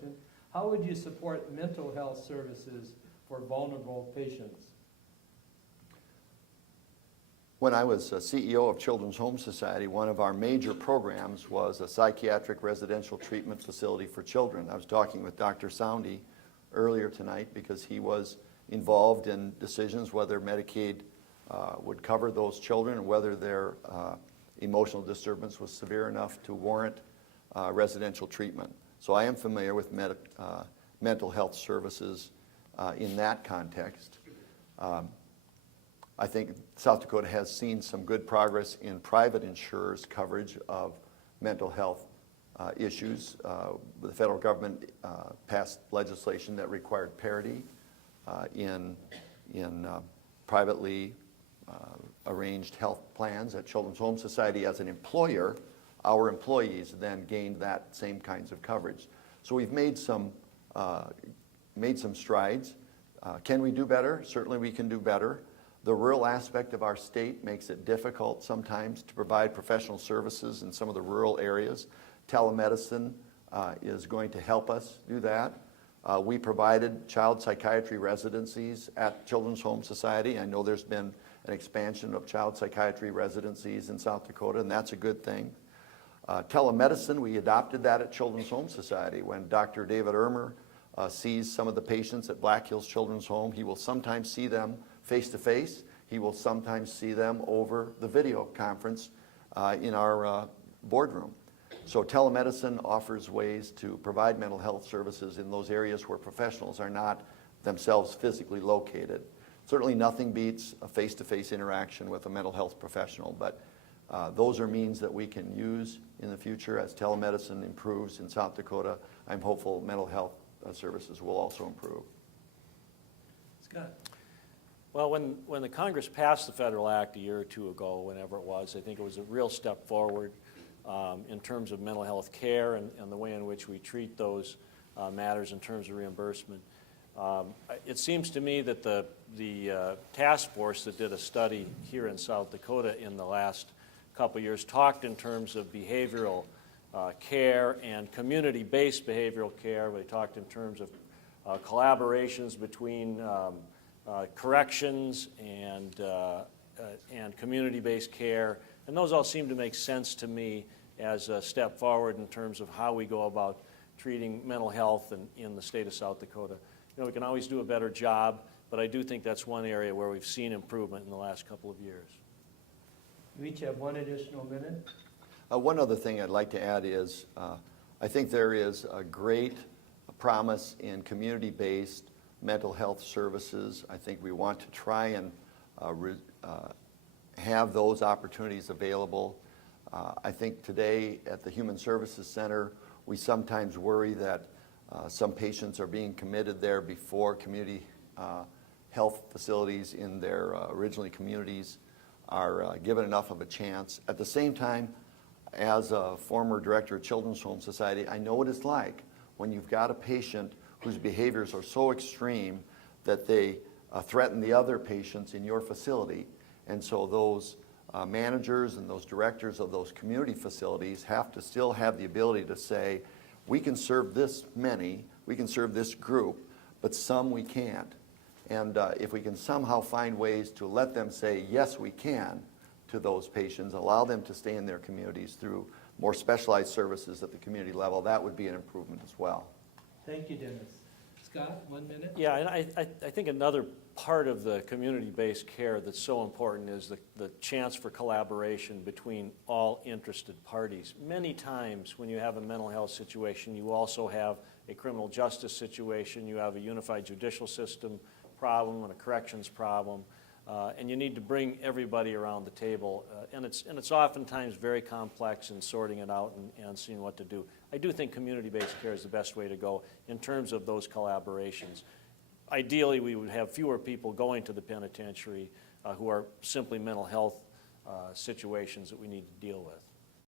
question. How would you support mental health services for vulnerable patients? When I was CEO of Children's Home Society, one of our major programs was a psychiatric residential treatment facility for children. I was talking with Dr. Soundy earlier tonight because he was involved in decisions whether Medicaid would cover those children and whether their emotional disturbance was severe enough to warrant residential treatment. So I am familiar with mental health services in that context. I think South Dakota has seen some good progress in private insurers' coverage of mental health issues. The federal government passed legislation that required parity in privately arranged health plans. At Children's Home Society, as an employer, our employees then gained that same kinds of coverage. So we've made some strides. Can we do better? Certainly we can do better. The rural aspect of our state makes it difficult sometimes to provide professional services in some of the rural areas. Telemedicine is going to help us do that. We provided child psychiatry residencies at Children's Home Society. I know there's been an expansion of child psychiatry residencies in South Dakota, and that's a good thing. Telemedicine, we adopted that at Children's Home Society. When Dr. David Ermer sees some of the patients at Black Hills Children's Home, he will sometimes see them face-to-face. He will sometimes see them over the video conference in our boardroom. So telemedicine offers ways to provide mental health services in those areas where professionals are not themselves physically located. Certainly nothing beats a face-to-face interaction with a mental health professional, but those are means that we can use in the future as telemedicine improves in South Dakota. I'm hopeful mental health services will also improve. Scott. Well, when the Congress passed the Federal Act a year or two ago, whenever it was, I think it was a real step forward in terms of mental health care and the way in which we treat those matters in terms of reimbursement. It seems to me that the task force that did a study here in South Dakota in the last couple of years talked in terms of behavioral care and community-based behavioral care. They talked in terms of collaborations between corrections and community-based care, and those all seem to make sense to me as a step forward in terms of how we go about treating mental health in the state of South Dakota. You know, we can always do a better job, but I do think that's one area where we've seen improvement in the last couple of years. You each have one additional minute. One other thing I'd like to add is I think there is a great promise in community-based mental health services. I think we want to try and have those opportunities available. I think today at the Human Services Center, we sometimes worry that some patients are being committed there before community health facilities in their originally communities are given enough of a chance. At the same time, as a former director of Children's Home Society, I know what it's like when you've got a patient whose behaviors are so extreme that they threaten the other patients in your facility. And so those managers and those directors of those community facilities have to still have the ability to say, we can serve this many, we can serve this group, but some we can't. And if we can somehow find ways to let them say, yes, we can, to those patients, allow them to stay in their communities through more specialized services at the community level, that would be an improvement as well. Thank you, Dennis. Scott, 1 minute. Yeah, and I think another part of the community-based care that's so important is the chance for collaboration between all interested parties. Many times when you have a mental health situation, you also have a criminal justice situation, you have a unified judicial system problem and a corrections problem, and you need to bring everybody around the table. And it's oftentimes very complex in sorting it out and seeing what to do. I do think community-based care is the best way to go in terms of those collaborations. Ideally, we would have fewer people going to the penitentiary who are simply mental health situations that we need to deal with.